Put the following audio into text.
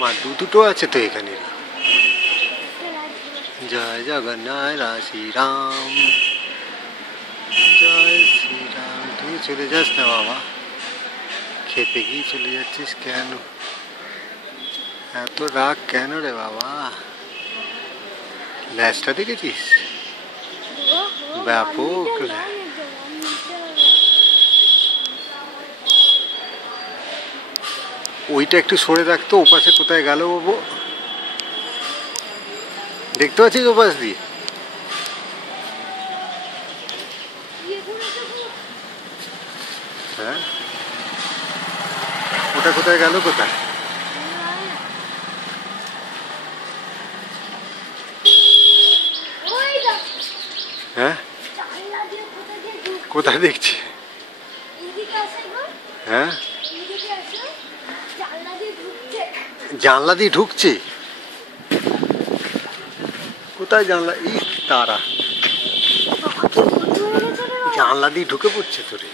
মা দুটো আছে তো এখানে। জয় জগন্নাথ শ্রীরাম, জয় শ্রীরাম। তুই চলে যাস না বাবা, খেতে গিয়ে চলে যাচ্ছিস কেন? এত রাগ কেন রে বাবা? ল্যাসটা দেখেছিস? ব্যাপক। ওইটা একটু সরে রাখতো, ওপাশে কোথায় গেল বাবু? দেখতে পাচ্ছিস ওপাশ দিয়ে? হ্যাঁ, ওটা কোথায় গেল? কোথায়? হ্যাঁ, কোথায় দেখছি? হ্যাঁ, জানলা দিয়ে ঢুকছে। কোথায় জানলা? তারা জানলা দিয়ে ঢুকে পড়ছে তোরে।